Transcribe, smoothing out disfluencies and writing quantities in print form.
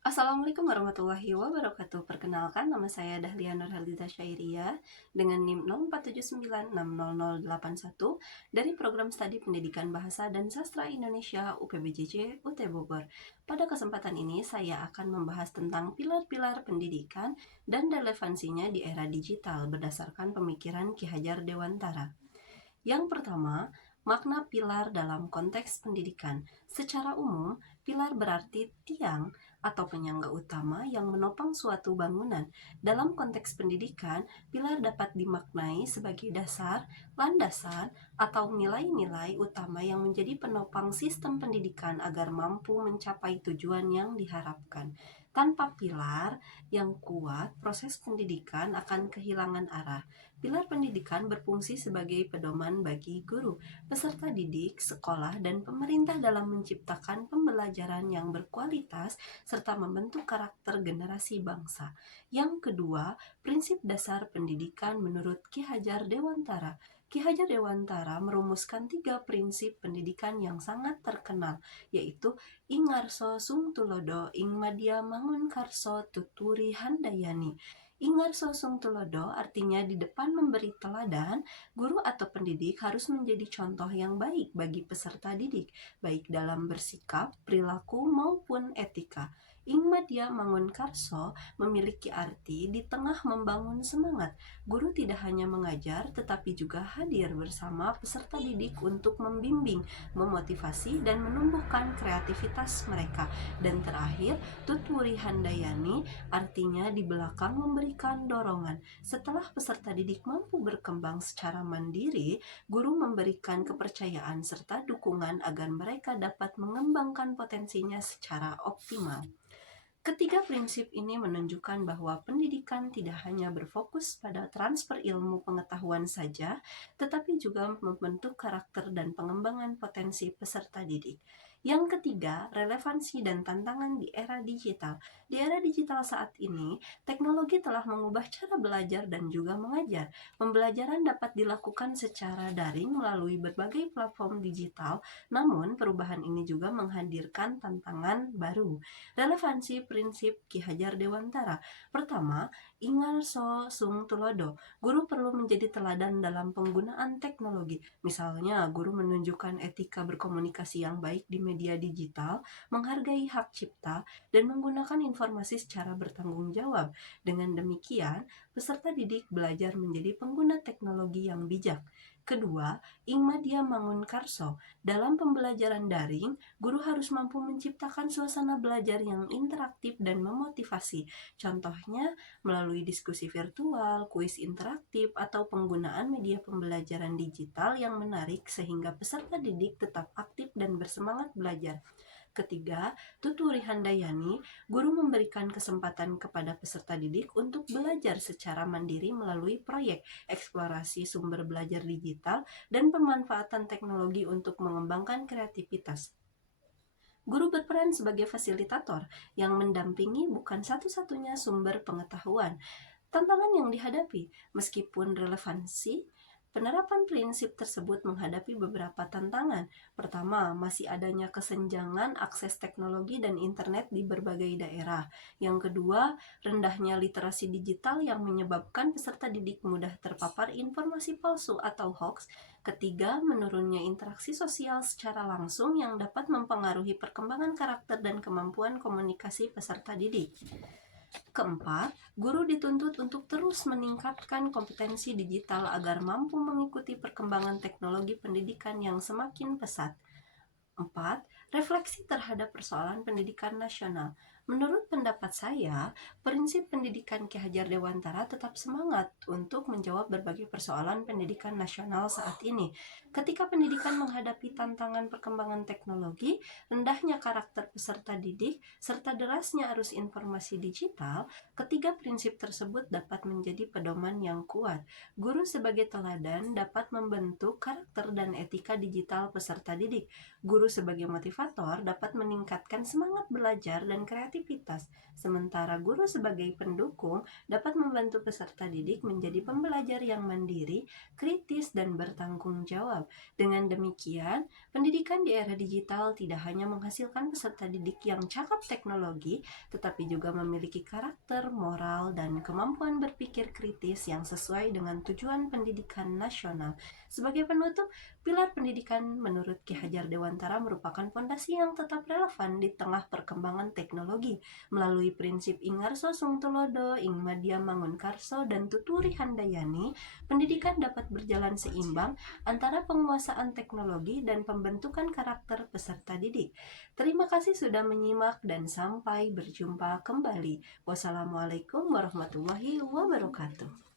Assalamualaikum warahmatullahi wabarakatuh. Perkenalkan, nama saya Dahlia Nurhaliza Syairia dengan NIM 0479600081 dari Program Studi Pendidikan Bahasa dan Sastra Indonesia UPBJJ UT Bogor. Pada kesempatan ini saya akan membahas tentang pilar-pilar pendidikan dan relevansinya di era digital berdasarkan pemikiran Ki Hajar Dewantara. Yang pertama, makna pilar dalam konteks pendidikan. Secara umum, pilar berarti tiang atau penyangga utama yang menopang suatu bangunan. Dalam konteks pendidikan, pilar dapat dimaknai sebagai dasar, landasan, atau nilai-nilai utama yang menjadi penopang sistem pendidikan agar mampu mencapai tujuan yang diharapkan. Tanpa pilar yang kuat, proses pendidikan akan kehilangan arah. Pilar pendidikan berfungsi sebagai pedoman bagi guru, peserta didik, sekolah, dan pemerintah dalam menciptakan pembelajaran yang berkualitas serta membentuk karakter generasi bangsa. Yang kedua, prinsip dasar pendidikan menurut Ki Hajar Dewantara. Ki Hajar Dewantara merumuskan 3 prinsip pendidikan yang sangat terkenal, yaitu Ingarso Sung Tulodo, Ing Madya Mangun Karso Tuturi Handayani. Ingarso Sung Tulodo artinya di depan memberi teladan, guru atau pendidik harus menjadi contoh yang baik bagi peserta didik, baik dalam bersikap, perilaku, maupun etika. Ing Madya Mangun Karso memiliki arti di tengah membangun semangat. Guru tidak hanya mengajar, tetapi juga hadir bersama peserta didik untuk membimbing, memotivasi, dan menumbuhkan kreativitas mereka. Dan terakhir, Tutwuri Handayani artinya di belakang memberikan dorongan. Setelah peserta didik mampu berkembang secara mandiri, guru memberikan kepercayaan serta dukungan agar mereka dapat mengembangkan potensinya secara optimal. Ketiga prinsip ini menunjukkan bahwa pendidikan tidak hanya berfokus pada transfer ilmu pengetahuan saja, tetapi juga membentuk karakter dan pengembangan potensi peserta didik. Yang ketiga, relevansi dan tantangan di era digital. Di era digital saat ini, teknologi telah mengubah cara belajar dan juga mengajar. Pembelajaran dapat dilakukan secara daring melalui berbagai platform digital, namun perubahan ini juga menghadirkan tantangan baru. Relevansi prinsip Ki Hajar Dewantara. Pertama, Ingarso Sung Tulodo. Guru perlu menjadi teladan dalam penggunaan teknologi. Misalnya, guru menunjukkan etika berkomunikasi yang baik di media digital, menghargai hak cipta, dan menggunakan informasi secara bertanggung jawab. Dengan demikian, peserta didik belajar menjadi pengguna teknologi yang bijak. Kedua, Ing Madya Mangun Karso. Dalam pembelajaran daring, guru harus mampu menciptakan suasana belajar yang interaktif dan memotivasi. Contohnya, melalui diskusi virtual, kuis interaktif, atau penggunaan media pembelajaran digital yang menarik sehingga peserta didik tetap aktif dan bersemangat belajar. Ketiga, Tuturi Handayani, guru memberikan kesempatan kepada peserta didik untuk belajar secara mandiri melalui proyek, eksplorasi sumber belajar digital, dan pemanfaatan teknologi untuk mengembangkan kreativitas. Guru berperan sebagai fasilitator yang mendampingi bukan satu-satunya sumber pengetahuan. Tantangan yang dihadapi, meskipun relevansi, penerapan prinsip tersebut menghadapi beberapa tantangan. Pertama, masih adanya kesenjangan akses teknologi dan internet di berbagai daerah. Yang kedua, rendahnya literasi digital yang menyebabkan peserta didik mudah terpapar informasi palsu atau hoax. Ketiga, menurunnya interaksi sosial secara langsung yang dapat mempengaruhi perkembangan karakter dan kemampuan komunikasi peserta didik. Keempat, guru dituntut untuk terus meningkatkan kompetensi digital agar mampu mengikuti perkembangan teknologi pendidikan yang semakin pesat. 4. Refleksi terhadap persoalan pendidikan nasional. Menurut pendapat saya, prinsip pendidikan Ki Hajar Dewantara tetap semangat untuk menjawab berbagai persoalan pendidikan nasional saat ini. Ketika pendidikan menghadapi tantangan perkembangan teknologi, rendahnya karakter peserta didik, serta derasnya arus informasi digital, ketiga prinsip tersebut dapat menjadi pedoman yang kuat. Guru sebagai teladan dapat membentuk karakter dan etika digital peserta didik. Guru sebagai motivator dapat meningkatkan semangat belajar dan kreativitas aktivitas, sementara guru sebagai pendukung dapat membantu peserta didik menjadi pembelajar yang mandiri, kritis, dan bertanggung jawab. Dengan demikian, pendidikan di era digital tidak hanya menghasilkan peserta didik yang cakap teknologi, tetapi juga memiliki karakter, moral, dan kemampuan berpikir kritis yang sesuai dengan tujuan pendidikan nasional. Sebagai penutup, pilar pendidikan menurut Ki Hajar Dewantara merupakan fondasi yang tetap relevan di tengah perkembangan teknologi. Melalui prinsip Ingarso Sungtulodo, Ingmadia Mangunkarso, dan Tuturi Handayani, pendidikan dapat berjalan seimbang antara penguasaan teknologi dan pembentukan karakter peserta didik. Terima kasih sudah menyimak dan sampai berjumpa kembali. Wassalamualaikum warahmatullahi wabarakatuh.